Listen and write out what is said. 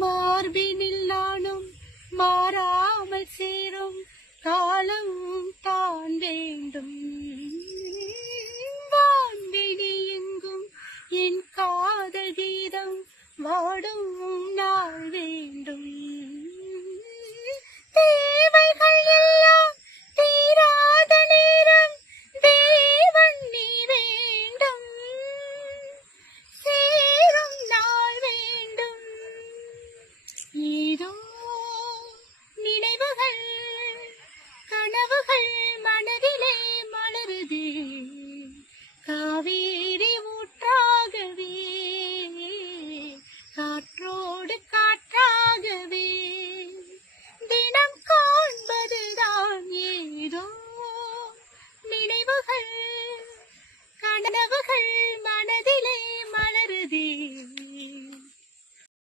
மார்பினில் நானும் மாறாமல் சேரும் கால கனவுகள் மனதிலே மலருதே. காவேரி ஊற்றாகவே காற்றோடு காற்றாகவே. தினம் காண்பதுதான் ஏதோ நினைவுகள் கனவுகள் மனதிலே